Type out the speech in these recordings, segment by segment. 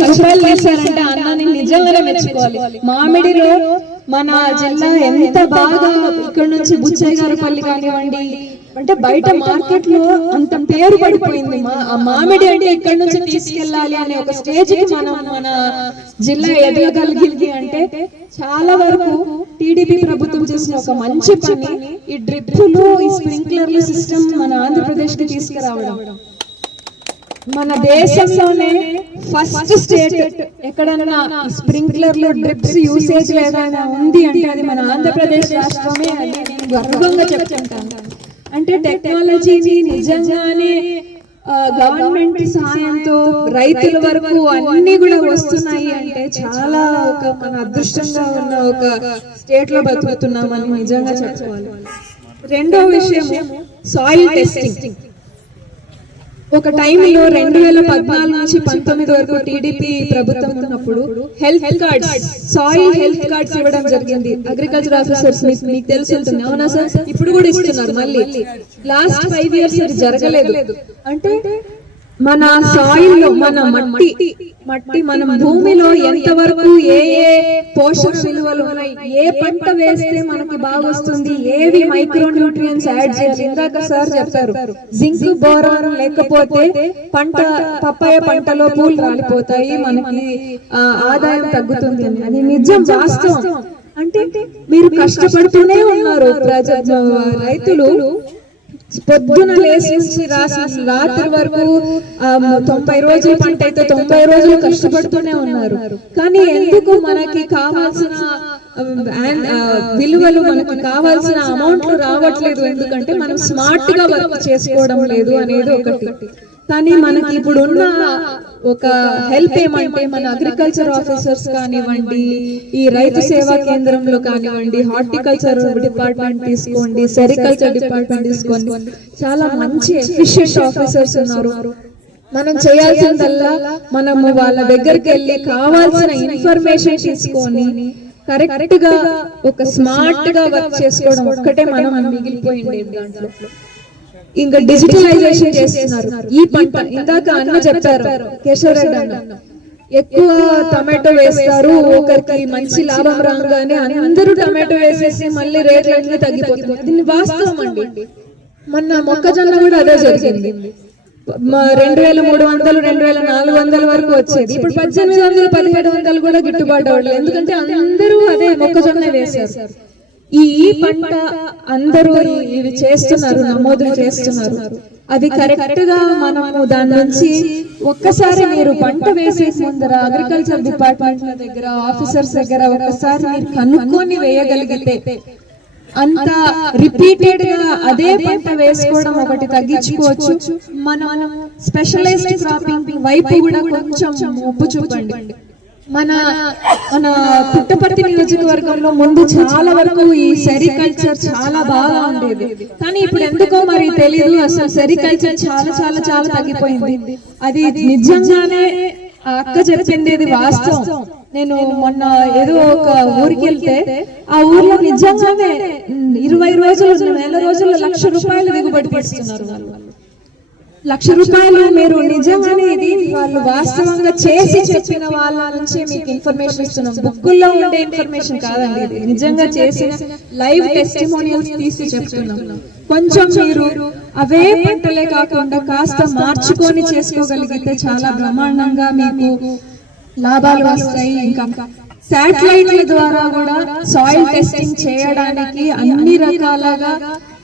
లక్ష రూపాయలు తీశారంటే అన్నాన్ని నిజంగానే మెచ్చుకోవాలి. మామిడిలో మన జిల్లా ఎంత బాగా ఇక్కడ నుంచి బుచ్చయ్య గారి పల్లి కానివ్వండి అంటే బయట మార్కెట్లో అంత పేరు పడిపోయింది. ఆ మామిడి అంటే ఇక్కడ నుంచి తీసుకెళ్ళాలి అనే ఒక స్టేజ్కి మనం మన జిల్లా ఎదగలిగింది అంటే చాలా వరకు టీడీపీ ప్రభుత్వం చేసిన ఒక మంచి పని ఈ డ్రిప్పులు ఈ స్ప్రింక్లర్ల సిస్టమ్ మన ఆంధ్రప్రదేశ్కి తీసుకురావడం. మన దేశంలోనే ఫస్ట్ స్టేట్ ఎక్కడన్నా స్ప్రింక్లర్లు డ్రిప్స్ యూసేజ్ ఏదైనా ఉంది అంటే అది మన ఆంధ్రప్రదేశ్ రాష్ట్రమే అని గర్వంగా చెప్తుంటాను. అంటే టెక్నాలజీని నిజంగానే గవర్నమెంట్ సహాయంతో రైతుల వరకు అన్ని కూడా వస్తున్నాయి అంటే చాలా ఒక మన అదృష్టంగా ఉన్న ఒక స్టేట్లో బతుకుతున్నామని నిజంగా చెప్పుకోవాలి. రెండో విషయం సాయిల్ టెస్టింగ్ ఒక టైంలో రెండు వేల పద్నాలుగు నుంచి పంతొమ్మిది వరకు టీడీపీ ప్రభుత్వం ఉన్నప్పుడు health cards soil health cards ఇవ్వడం జరిగింది. అగ్రికల్చర్ ఆఫీసర్స్ మీకు తెలిసి అవునా సార్? ఇప్పుడు కూడా ఇస్తున్నారు మళ్ళీ. లాస్ట్ ఫైవ్ ఇయర్స్ అది జరగలేదు. అంటే మన సాయిల్లో మన మట్టి మట్టి మన భూమిలో ఎంత వరకు ఏ ఏ పోషక విలువలు ఉన్నాయి ఏ పంట వేస్తే మనకి బాగా వస్తుంది ఏవి మైక్రో న్యూట్రియన్స్ యాడ్ చేయాలి ఇందాక సార్ చెప్పారు జింక్ బోరాన్ లేకపోతే పంట పప్పాయ పంటలో పూలు రాలిపోతాయి మనకి ఆదాయం తగ్గుతుంది అది నిజం వాస్తవం. అంటే మీరు కష్టపడుతూనే ఉన్నారు ప్రజ రైతులు. పొద్దున లేచి నుంచి రాసి రాత్రి వరకు తొంభై రోజులు పంట అయితే తొంభై రోజులు కష్టపడుతూనే ఉన్నారు. కానీ ఎందుకు మనకి కావాల్సిన విలువలు మనకు కావాల్సిన అమౌంట్లు రావట్లేదు? ఎందుకంటే మనం స్మార్ట్గా వర్క్ చేసుకోవడం లేదు అనేది ఒకటి. కానీ మనకి ఇప్పుడు ఉన్న ఒక హెల్ప్ ఏమంటే మన అగ్రికల్చర్ ఆఫీసర్స్ కానివ్వండి ఈ రైతు సేవా కేంద్రంలో కానివ్వండి హార్టికల్చర్ డిపార్ట్మెంట్ తీసుకోండి సెరికల్చర్ డిపార్ట్మెంట్ తీసుకోండి. చాలా మంచి ఎఫిషియెంట్ ఆఫీసర్స్ ఉన్నారు. మనం చేయాల్సిందల్లా మనము వాళ్ళ దగ్గరికి వెళ్ళి కావాల్సిన ఇన్ఫర్మేషన్ తీసుకొని కరెక్ట్గా ఒక స్మార్ట్గా వర్క్ చేసుకోవడం ఒక్కటే మనం మిగిలిపోయింది దాంట్లో. ఇంకా డిజిటలైజేషన్ చేస్తున్నారు. ఈ పంట ఇందాక అన్న చెప్పారు కేశవరెడ్డి అన్న. ఎక్కువ టమాటో వేస్తారు ఒకరికి మంచి లాభం రాగానే అందరూ టమాటో వేసేసి మళ్ళీ రేట్లు అన్ని తగ్గిపోతుంది దీన్ని వాస్తవం అండి. మొన్న మొక్కజొన్న కూడా అదే జరిగింది. రెండు వేల మూడు వందలు రెండు వేల నాలుగు వందల వరకు వచ్చేది. ఇప్పుడు పద్దెనిమిది వందలు పదిహేడు వందలు కూడా గిట్టుబాటు అవ్వలేదు ఎందుకంటే అందరూ అదే మొక్కజొన్న వేసేసారు ఈ పంట అందరూ ఇవి చేస్తున్నారు నమోదులు చేస్తున్నారు. అది కరెక్ట్గా మనము దాని నుంచి ఒక్కసారి మీరు పంట వేసే ముందర అగ్రికల్చర్ డిపార్ట్మెంట్ దగ్గర ఆఫీసర్స్ దగ్గర ఒక్కసారి మీరు కనుక్కొని వేయగలిగితే అంత రిపీటెడ్గా అదే పంట వేసుకోవడం ఒకటి తగ్గించుకోవచ్చు. మనం స్పెషలైజ్డ్ క్రాపింగ్ వైపు కూడా కొంచెం మొప్పు చూపండి. మన మన పుట్టపర్తి నియోజకవర్గంలో ముందు చాలా వరకు ఈ సెరికల్చర్ చాలా బాగా ఉండేది. కానీ ఇప్పుడు ఎందుకో మరి తెలియదు అసలు సెరికల్చర్ చాలా చాలా చాలా తగ్గిపోయింది. అది నిజంగానే అక్క చెప్పింది ఇది వాస్తవం. నేను మొన్న ఏదో ఒక ఊరికి వెళ్తే ఆ ఊర్లో నిజంగానే ఇరవై రోజులు నెల రోజులు లక్ష రూపాయలు దిగుబడి పడుతున్నారు వాళ్ళు. లక్ష రూపాయలు మీరు నిజంగానే ఇది వాళ్ళు వాస్తవంగా చేసి చెప్పిన వాళ్ళ నుంచే మీకు ఇన్ఫర్మేషన్ ఇస్తున్నాం. బుక్కుల్లో ఉండే ఇన్ఫర్మేషన్ కాదండి ఇది. నిజంగా చేసిన లైవ్ టెస్టిమోనియల్స్ తీసి చెప్తున్నాం. కొంచెం మీరు అవే పంటలే కాకుండా కాస్త మార్చుకొని చేసుకోగలిగితే చాలా బ్రహ్మాండంగా మీకు లాభాలు వస్తాయి. ఇంకా శాటిలైట్ల ద్వారా కూడా సాయిల్ టెస్టింగ్ చేయడానికి అన్ని రకాలుగా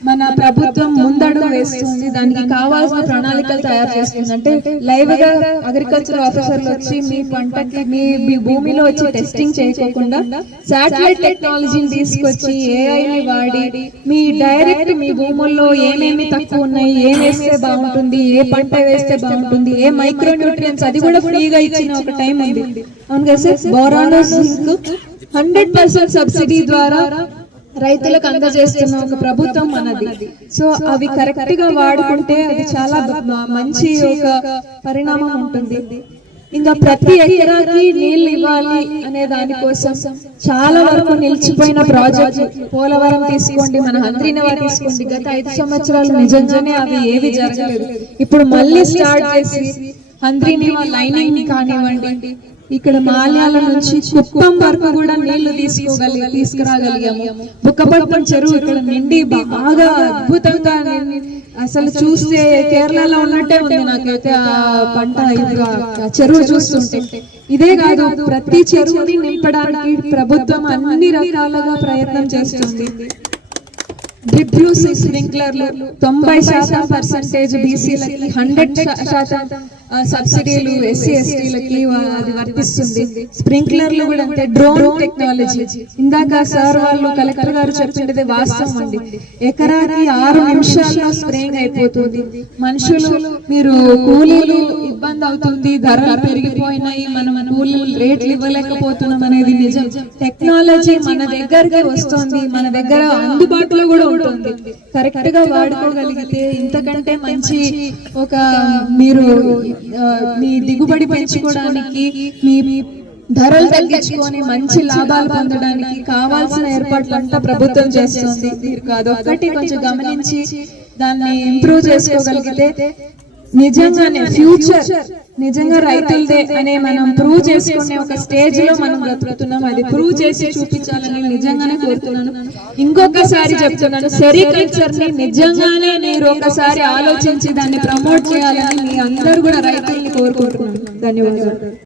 మన ప్రభుత్వం ముందడుగు వేస్తుంది. దానికి కావాల్సిన ప్రణాళికలు తయారు చేస్తుంది. అంటే లైవ్గా అగ్రికల్చర్ ఆఫీసర్లు వచ్చి మీ పంటకి మీ మీ భూమిలో వచ్చి టెస్టింగ్ చేయకోకుండా శాటిలైట్ టెక్నాలజీని తీసుకొచ్చి ఏఐని వాడి మీ డైరెక్ట్ మీ భూముల్లో ఏమేమి తక్కువ ఉన్నాయి ఏం వేస్తే బాగుంటుంది ఏ పంట వేస్తే బాగుంటుంది ఏ మైక్రో న్యూట్రియన్స్ అది కూడా ఫ్రీగా ఇచ్చిన ఒక టైం ఉంది. అవును కదా సార్? బోరాలో హండ్రెడ్ పర్సెంట్ సబ్సిడీ ద్వారా రైతులకు అందజేస్తున్న ఒక ప్రభుత్వం మనది. సో అవి కరెక్ట్గా వాడుకుంటే అది చాలా మంచి ఒక పరిణామం ఉంటుంది. ఇంకా ప్రతి ఎకరాకి నీళ్ళు ఇవ్వాలి అనే దానికోసం చాలా వరకు నిలిచిపోయిన ప్రాజెక్ట్ పోలవరం తీసుకోండి మన హంద్రీనవా తీసుకోండి. గత ఐదు సంవత్సరాలు నిజంగానే అవి ఏవి జరగలేదు. ఇప్పుడు మళ్ళీ స్టార్ట్ చేసి హంద్రీనివా లైనింగ్ కానివ్వండి. ఇక్కడ మాల్యాల నుంచి కుప్పం వరకు కూడా నీళ్ళు తీసుకోగలి తీసుకురాగలిగాము. బుక్కపట్నం చెరువు ఇక్కడ నిండి బాగా అద్భుతంగా అసలు చూస్తే కేరళలో ఉన్నట్టే ఉంది నాకైతే ఆ పంట చెరువు చూస్తుంటే. ఇదే కాదు ప్రతి చెరువుని నింపడానికి ప్రభుత్వం అన్ని రకాలుగా ప్రయత్నం చేస్తుంది. డ్రిప్లు స్ప్రింక్లర్లు తొంభై శాతం పర్సెంటేజ్ బీసీలకి హండ్రెడ్ శాతం సబ్సిడీలు ఎస్సీ ఎస్టీలకి అది వర్తిస్తుంది. స్ప్రింక్లర్లు కూడా అంతే డ్రోన్ టెక్నాలజీ ఇందాక సార్ వాళ్ళు కలెక్టర్ గారు చెప్పింది వాస్తవం అండి. ఎకరాకి ఆరు నిమిషాల్లో స్ప్రేయింగ్ అయిపోతుంది. మనుషులు మీరు కూలీలు ఇబ్బంది అవుతుంది ధరలు పెరిగిపోయినాయి మనం కూలీలు రేట్లు ఇవ్వలేకపోతున్నాం అనేది నిజం. టెక్నాలజీ మన దగ్గరికి వస్తుంది మన దగ్గర అందుబాటులో కూడా ఉంటుంది. కరెక్ట్గా వాడుకోగలిగితే ఇంతకంటే మంచి ఒక మీరు మీ దిగుబడి పెంచుకోవడానికి మీ ధరలు తగ్గించుకొని మంచి లాభాలు పొందడానికి కావాల్సిన ఏర్పాట్లంతా ప్రభుత్వం చేస్తుంది. మీరు కాదు ఒక్కటి కొంచెం గమనించి దాన్ని ఇంప్రూవ్ చేసుకోగలిగితే నిజంగానే ఫ్యూచర్ నిజంగా రైతులదే అనే మనం ప్రూవ్ చేసుకునే ఒక స్టేజ్లో మనం బ్రతుకుతున్నాం. అది ప్రూవ్ చేసి చూపించాలని నిజంగానే కోరుతున్నాను. ఇంకొకసారి చెప్తున్నాను. సెరికల్చర్ని నిజంగానే మీరు ఒకసారి ఆలోచించి దాన్ని ప్రమోట్ చేయాలని మీ అందరూ కూడా రైతుల్ని కోరుకుంటున్నాను. ధన్యవాదాలు.